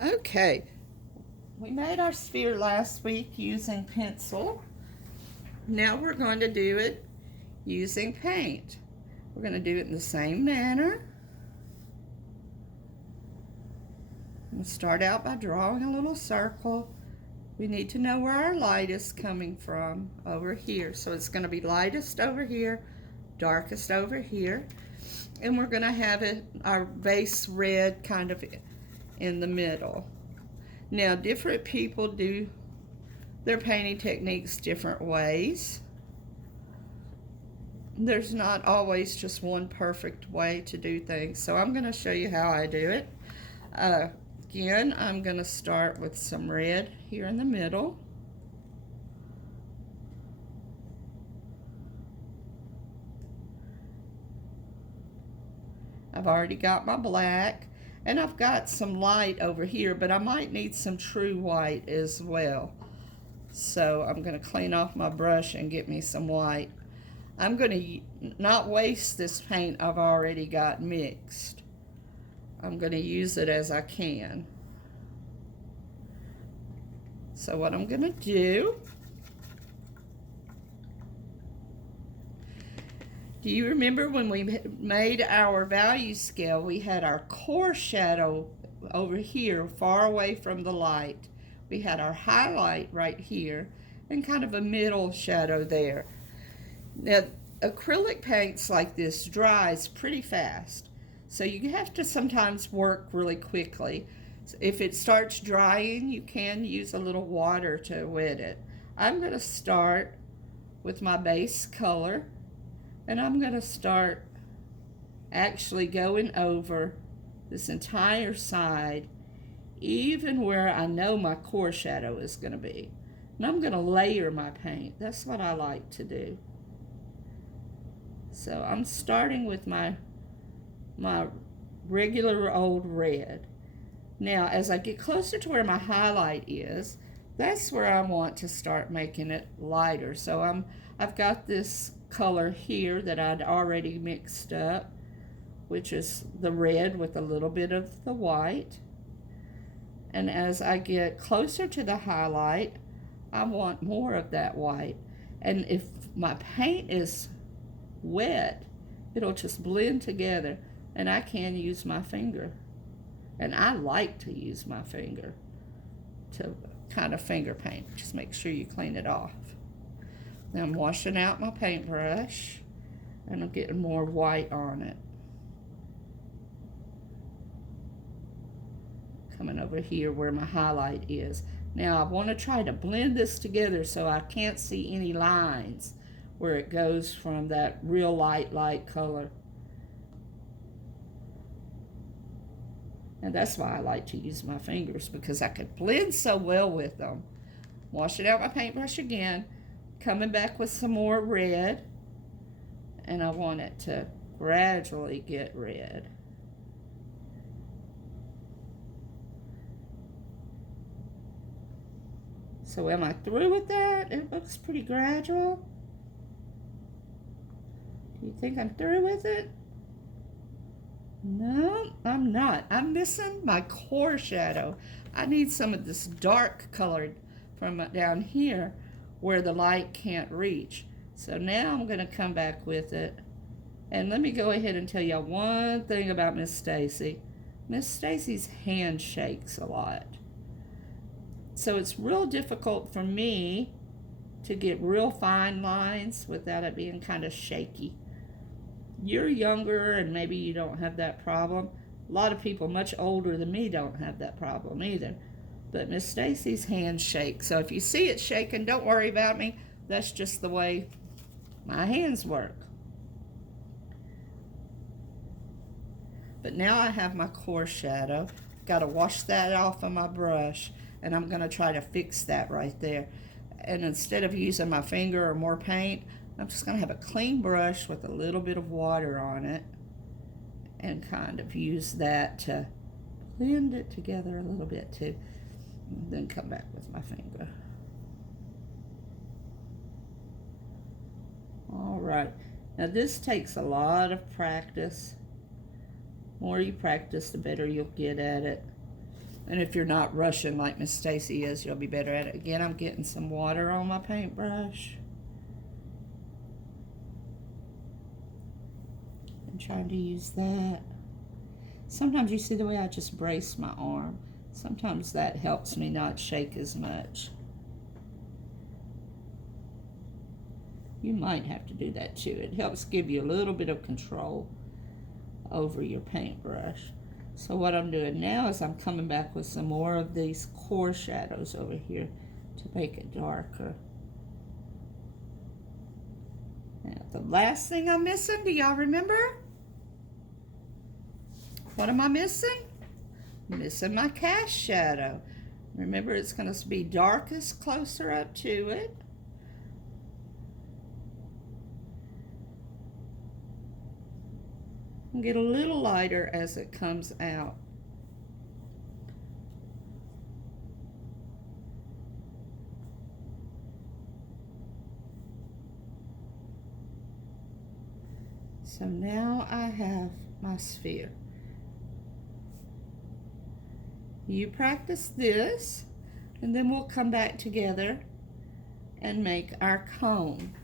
Okay, we made our sphere last week using pencil. Now we're going to do it using paint. We're going to do it in the same manner. I'm going to start out by drawing a little circle. We need to know where our light is coming from over here. So it's going to be lightest over here, darkest over here. And we're going to have it, our base red kind of in the middle. Now, different people do their painting techniques different ways. There's not always just one perfect way to do things, so I'm going to show you how I do it. Again, I'm going to start with some red here in the middle. I've already got my black, and I've got some light over here, but I might need some true white as well. So I'm going to clean off my brush and get me some white. I'm going to not waste this paint I've already got mixed. I'm going to use it as I can. So what I'm going to do, do you remember when we made our value scale, we had our core shadow over here far away from the light. We had our highlight right here and kind of a middle shadow there. Now, acrylic paints like this dries pretty fast, so you have to sometimes work really quickly. If it starts drying, you can use a little water to wet it. I'm going to start with my base color, and I'm going to start actually going over this entire side, even where I know my core shadow is going to be. And I'm going to layer my paint. That's what I like to do. So I'm starting with my regular old red. Now, as I get closer to where my highlight is, that's where I want to start making it lighter. So I've got this color here that I'd already mixed up, which is the red with a little bit of the white. And as I get closer to the highlight, I want more of that white. And if my paint is wet, it'll just blend together, and I can use my finger. And I like to use my finger to kind of finger paint. Just make sure you clean it off. Now I'm washing out my paintbrush, and I'm getting more white on it. Coming over here where my highlight is. Now I want to try to blend this together so I can't see any lines where it goes from that real light color. And that's why I like to use my fingers, because I can blend so well with them. Washing out my paintbrush again, coming back with some more red, and I want it to gradually get red. So am I through with that? It looks pretty gradual. Do you think I'm through with it? No, I'm not. I'm missing my core shadow. I need some of this dark colored from down here where the light can't reach. So now I'm going to come back with it. And let me go ahead and tell y'all one thing about Miss Stacy. Miss Stacy's hand shakes a lot. So it's real difficult for me to get real fine lines without it being kind of shaky. You're younger and maybe you don't have that problem. A lot of people much older than me don't have that problem either. But Miss Stacy's hands shake. So if you see it shaking, don't worry about me. That's just the way my hands work. But now I have my core shadow. Got to wash that off of my brush, and I'm going to try to fix that right there. And instead of using my finger or more paint, I'm just going to have a clean brush with a little bit of water on it and kind of use that to blend it together a little bit too. And then come back with my finger. All right. Now this takes a lot of practice. The more you practice, the better you'll get at it. And if you're not rushing like Miss Stacy is, you'll be better at it. Again, I'm getting some water on my paintbrush. And trying to use that. Sometimes you see the way I just brace my arm. Sometimes that helps me not shake as much. You might have to do that too. It helps give you a little bit of control over your paintbrush. So what I'm doing now is I'm coming back with some more of these core shadows over here to make it darker. Now the last thing I'm missing, do y'all remember? What am I missing? I'm missing my cast shadow. Remember, it's going to be darkest closer up to it. And get a little lighter as it comes out. So now I have my sphere. You practice this, and then we'll come back together and make our cone.